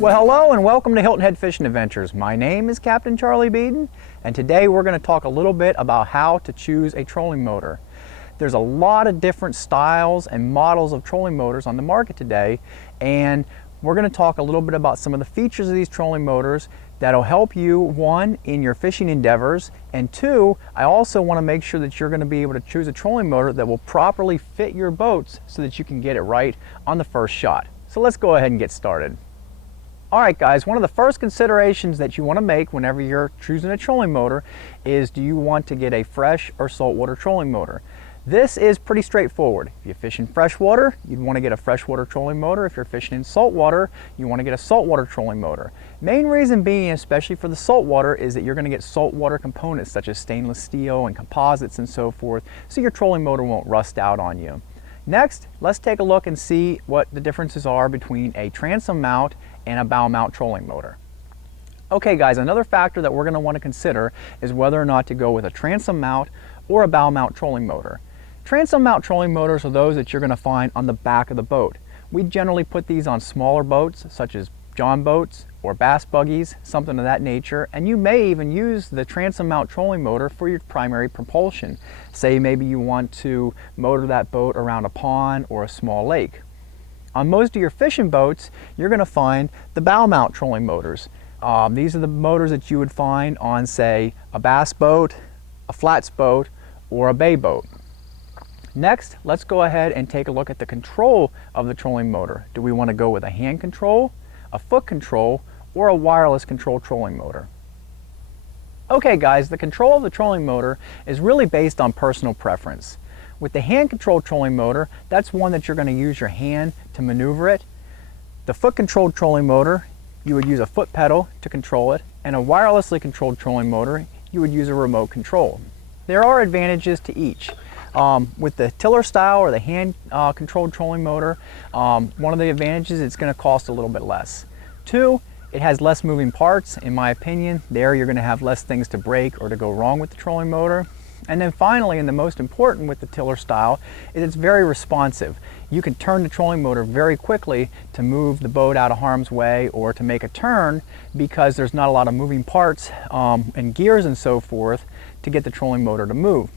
Well, hello and welcome to Hilton Head Fishing Adventures. My name is Captain Charlie Beeden, and today we're going to talk a little bit about how to choose a trolling motor. There's a lot of different styles and models of trolling motors on the market today, and we're going to talk a little bit about some of the features of these trolling motors that'll help you, one, in your fishing endeavors, and two, I also want to make sure that you're going to be able to choose a trolling motor that will properly fit your boats so that you can get it right on the first shot. So let's go ahead and get started. Alright guys, one of the first considerations that you want to make whenever you're choosing a trolling motor is, do you want to get a fresh or saltwater trolling motor? This is pretty straightforward. If you fish in freshwater, you'd want to get a freshwater trolling motor. If you're fishing in saltwater, you want to get a saltwater trolling motor. Main reason being, especially for the saltwater, is that you're going to get saltwater components such as stainless steel and composites and so forth, so your trolling motor won't rust out on you. Next, let's take a look and see what the differences are between a transom mount and a bow mount trolling motor. Okay guys, another factor that we're going to want to consider is whether or not to go with a transom mount or a bow mount trolling motor. Transom mount trolling motors are those that you're going to find on the back of the boat. We generally put these on smaller boats such as John boats or bass buggies, something of that nature, and you may even use the transom mount trolling motor for your primary propulsion. Say maybe you want to motor that boat around a pond or a small lake. On most of your fishing boats, you're going to find the bow mount trolling motors. These are the motors that you would find on, say, a bass boat, a flats boat, or a bay boat. Next, let's go ahead and take a look at the control of the trolling motor. Do we want to go with a hand control, a foot control, or a wireless control trolling motor? Okay guys, the control of the trolling motor is really based on personal preference. With the hand controlled trolling motor, that's one that you're going to use your hand to maneuver it. The foot controlled trolling motor, you would use a foot pedal to control it, and a wirelessly controlled trolling motor, you would use a remote control. There are advantages to each. With the tiller style or the hand controlled trolling motor, one of the advantages, it's going to cost a little bit less. Two, it has less moving parts. In my opinion, there you're going to have less things to break or to go wrong with the trolling motor. And then finally, and the most important with the tiller style, is it's very responsive. You can turn the trolling motor very quickly to move the boat out of harm's way or to make a turn, because there's not a lot of moving parts and gears and so forth to get the trolling motor to move.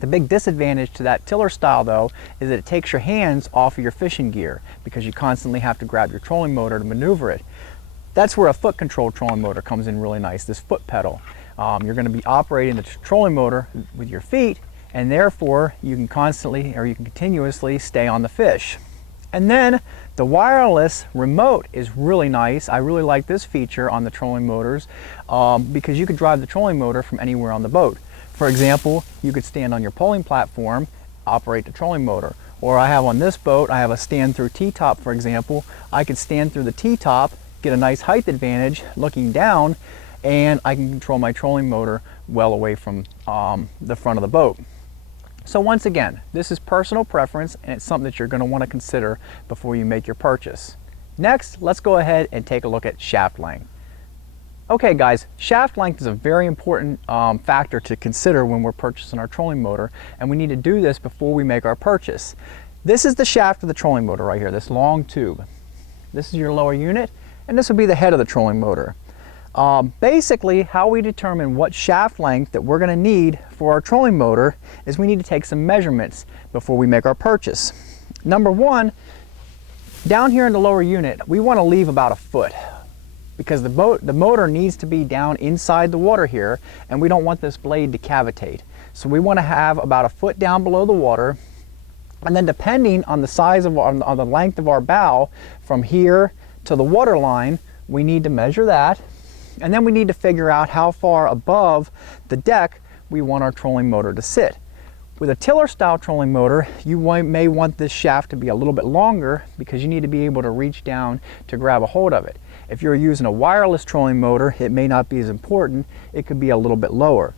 The big disadvantage to that tiller style though is that it takes your hands off of your fishing gear because you constantly have to grab your trolling motor to maneuver it. That's where a foot controlled trolling motor comes in really nice, this foot pedal. You're going to be operating the trolling motor with your feet, and therefore you can constantly or you can continuously stay on the fish. And then the wireless remote is really nice. I really like this feature on the trolling motors because you could drive the trolling motor from anywhere on the boat. For example, you could stand on your poling platform, operate the trolling motor. Or I have on this boat, I have a stand through T-top, for example. I could stand through the T-top, get a nice height advantage looking down, and I can control my trolling motor well away from the front of the boat. So once again, this is personal preference, and it's something that you're going to want to consider before you make your purchase. Next, let's go ahead and take a look at shaft length. Okay guys, shaft length is a very important factor to consider when we're purchasing our trolling motor, and we need to do this before we make our purchase. This is the shaft of the trolling motor right here, this long tube. This is your lower unit, and this will be the head of the trolling motor. Basically, how we determine what shaft length that we're going to need for our trolling motor is we need to take some measurements before we make our purchase. Number one, down here in the lower unit, we want to leave about a foot, because the motor needs to be down inside the water here, and we don't want this blade to cavitate. So we want to have about a foot down below the water, and then depending on the size of on the length of our bow from here to the water line, we need to measure that, and then we need to figure out how far above the deck we want our trolling motor to sit. With a tiller style trolling motor, you may want this shaft to be a little bit longer because you need to be able to reach down to grab a hold of it. If you're using a wireless trolling motor, it may not be as important. It could be a little bit lower.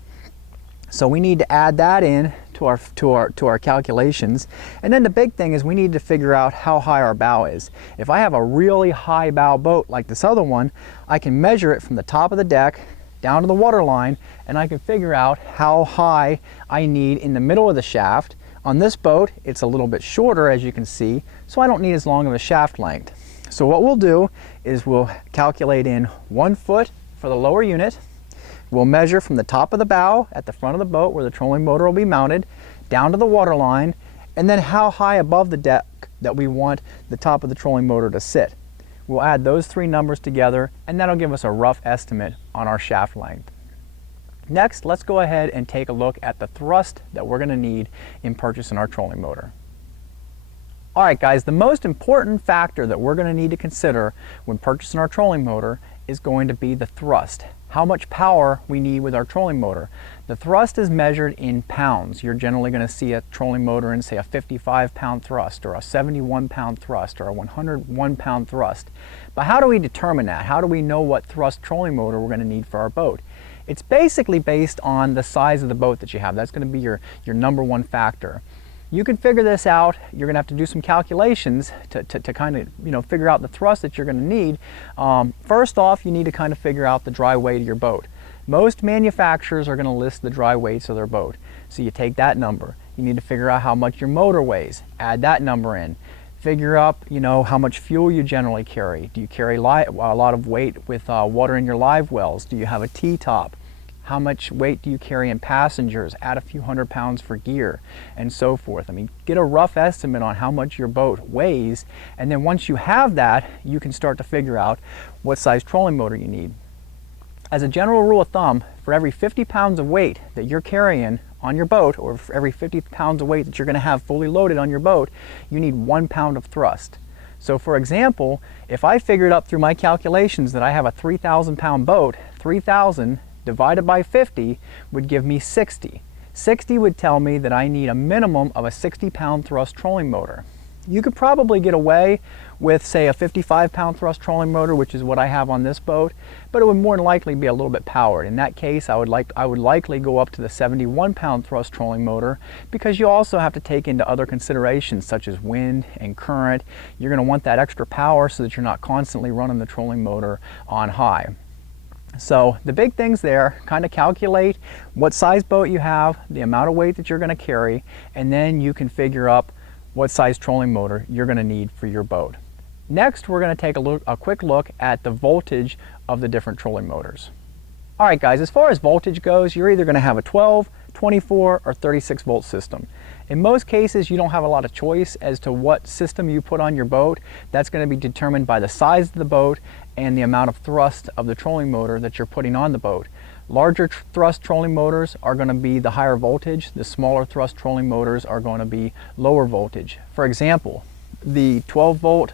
So we need to add that in to our calculations. And then the big thing is we need to figure out how high our bow is. If I have a really high bow boat like this other one, I can measure it from the top of the deck down to the water line, and I can figure out how high I need in the middle of the shaft. On this boat, it's a little bit shorter, as you can see, so I don't need as long of a shaft length. So what we'll do is we'll calculate in 1 foot for the lower unit. We'll measure from the top of the bow at the front of the boat where the trolling motor will be mounted down to the water line, and then how high above the deck that we want the top of the trolling motor to sit. We'll add those three numbers together, and that'll give us a rough estimate on our shaft length. Next, let's go ahead and take a look at the thrust that we're going to need in purchasing our trolling motor. All right, guys, the most important factor that we're going to need to consider when purchasing our trolling motor is going to be the thrust. How much power we need with our trolling motor. The thrust is measured in pounds. You're generally going to see a trolling motor in, say, a 55-pound thrust or a 71-pound thrust or a 101-pound thrust. But how do we determine that? How do we know what thrust trolling motor we're going to need for our boat? It's basically based on the size of the boat that you have. That's going to be your number one factor. You can figure this out. You're going to have to do some calculations to kind of figure out the thrust that you're going to need. First off, you need to kind of figure out the dry weight of your boat. Most manufacturers are going to list the dry weights of their boat. So you take that number. You need to figure out how much your motor weighs. Add that number in. Figure up, how much fuel you generally carry. Do you carry a lot of weight with water in your live wells? Do you have a T-top? How much weight do you carry in passengers? Add a few hundred pounds for gear, and so forth. I mean, get a rough estimate on how much your boat weighs, and then once you have that, you can start to figure out what size trolling motor you need. As a general rule of thumb, for every 50 pounds of weight that you're carrying on your boat, or for every 50 pounds of weight that you're going to have fully loaded on your boat, you need 1 pound of thrust. So for example, if I figured up through my calculations that I have a 3,000 pound boat, 3,000 divided by 50 would give me 60. 60 would tell me that I need a minimum of a 60-pound thrust trolling motor. You could probably get away with, say, a 55-pound thrust trolling motor, which is what I have on this boat, but it would more than likely be a little bit powered. In that case, I would likely go up to the 71-pound thrust trolling motor, because you also have to take into other considerations such as wind and current. You're going to want that extra power so that you're not constantly running the trolling motor on high. So the big things there, kind of calculate what size boat you have, the amount of weight that you're going to carry, and then you can figure up what size trolling motor you're going to need for your boat. Next, we're going to take a quick look at the voltage of the different trolling motors. All right, guys, as far as voltage goes, you're either going to have a 12, 24, or 36 volt system. In most cases, you don't have a lot of choice as to what system you put on your boat. That's going to be determined by the size of the boat and the amount of thrust of the trolling motor that you're putting on the boat. Larger thrust trolling motors are going to be the higher voltage. The smaller thrust trolling motors are going to be lower voltage. For example, the 12 volt,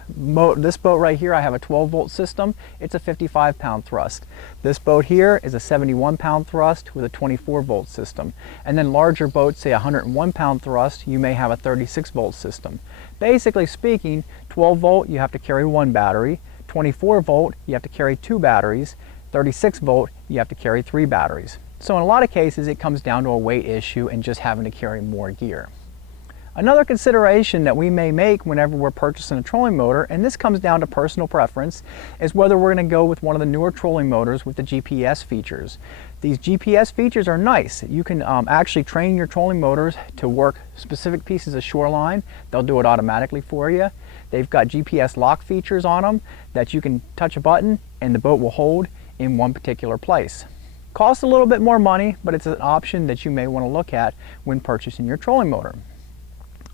this boat right here, I have a 12 volt system. It's a 55 pound thrust. This boat here is a 71 pound thrust with a 24 volt system. And then larger boats, say 101 pound thrust, you may have a 36 volt system. Basically speaking, 12 volt, you have to carry 1 battery. 24 volt, you have to carry 2 batteries. 36 volt, you have to carry 3 batteries. So in a lot of cases, it comes down to a weight issue and just having to carry more gear. Another consideration that we may make whenever we're purchasing a trolling motor, and this comes down to personal preference, is whether we're going to go with one of the newer trolling motors with the GPS features. These GPS features are nice. You can actually train your trolling motors to work specific pieces of shoreline. They'll do it automatically for you. They've got GPS lock features on them that you can touch a button and the boat will hold in one particular place. Costs a little bit more money, but it's an option that you may want to look at when purchasing your trolling motor.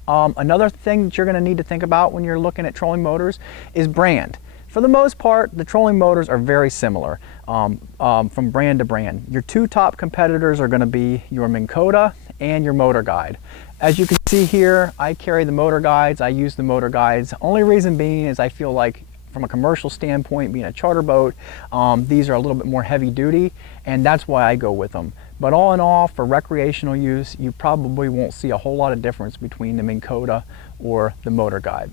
Another thing that you're going to need to think about when you're looking at trolling motors is brand. For the most part, the trolling motors are very similar from brand to brand. Your two top competitors are going to be your Minn Kota and your Motor Guide. As you can see here, I carry the Motor Guides. I use the Motor Guides. Only reason being is I feel like from a commercial standpoint, being a charter boat, these are a little bit more heavy duty, and that's why I go with them. But all in all, for recreational use, you probably won't see a whole lot of difference between the Minn Kota or the Motor Guide.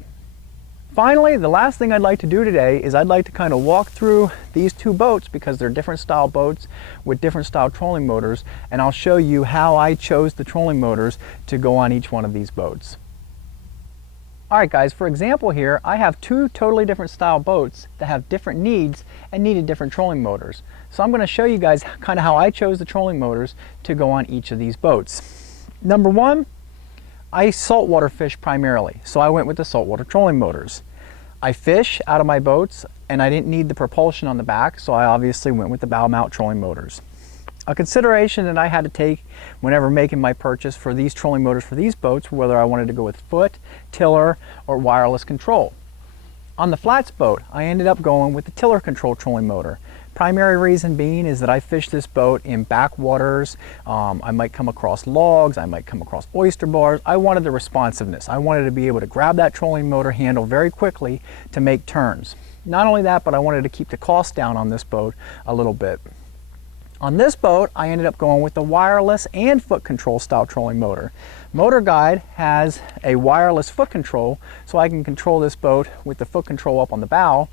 Finally, the last thing I'd like to do today is I'd like to kind of walk through these two boats because they're different style boats with different style trolling motors, and I'll show you how I chose the trolling motors to go on each one of these boats. Alright guys, for example here, I have two totally different style boats that have different needs and needed different trolling motors. So I'm going to show you guys kind of how I chose the trolling motors to go on each of these boats. Number one, I saltwater fish primarily, so I went with the saltwater trolling motors. I fish out of my boats and I didn't need the propulsion on the back, so I obviously went with the bow mount trolling motors. A consideration that I had to take whenever making my purchase for these trolling motors for these boats, whether I wanted to go with foot, tiller, or wireless control. On the flats boat, I ended up going with the tiller control trolling motor. Primary reason being is that I fish this boat in backwaters. I might come across logs, I might come across oyster bars. I wanted the responsiveness. I wanted to be able to grab that trolling motor handle very quickly to make turns. Not only that, but I wanted to keep the cost down on this boat a little bit. On this boat, I ended up going with the wireless and foot control style trolling motor. Motor Guide has a wireless foot control, so I can control this boat with the foot control up on the bow,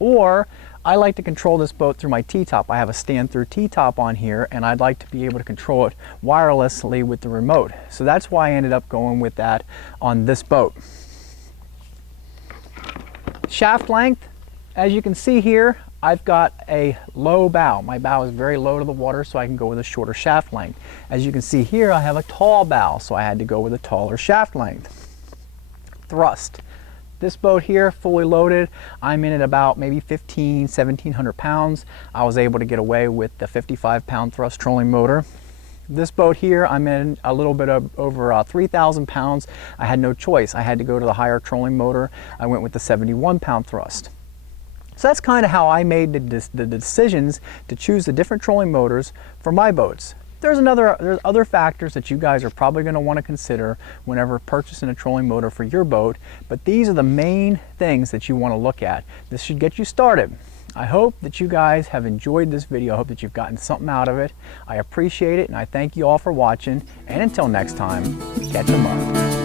or I like to control this boat through my T-top. I have a stand-through T-top on here, and I'd like to be able to control it wirelessly with the remote. So that's why I ended up going with that on this boat. Shaft length, as you can see here, I've got a low bow. My bow is very low to the water, so I can go with a shorter shaft length. As you can see here, I have a tall bow, so I had to go with a taller shaft length. Thrust. This boat here, fully loaded, I'm in at about maybe 1,700 pounds. I was able to get away with the 55-pound thrust trolling motor. This boat here, I'm in a little bit of over 3,000 pounds. I had no choice. I had to go to the higher trolling motor. I went with the 71-pound thrust. So that's kind of how I made the decisions to choose the different trolling motors for my boats. There's other factors that you guys are probably going to want to consider whenever purchasing a trolling motor for your boat, but these are the main things that you want to look at. This should get you started. I hope that you guys have enjoyed this video. I hope that you've gotten something out of it. I appreciate it, and I thank you all for watching, and until next time, catch 'em up.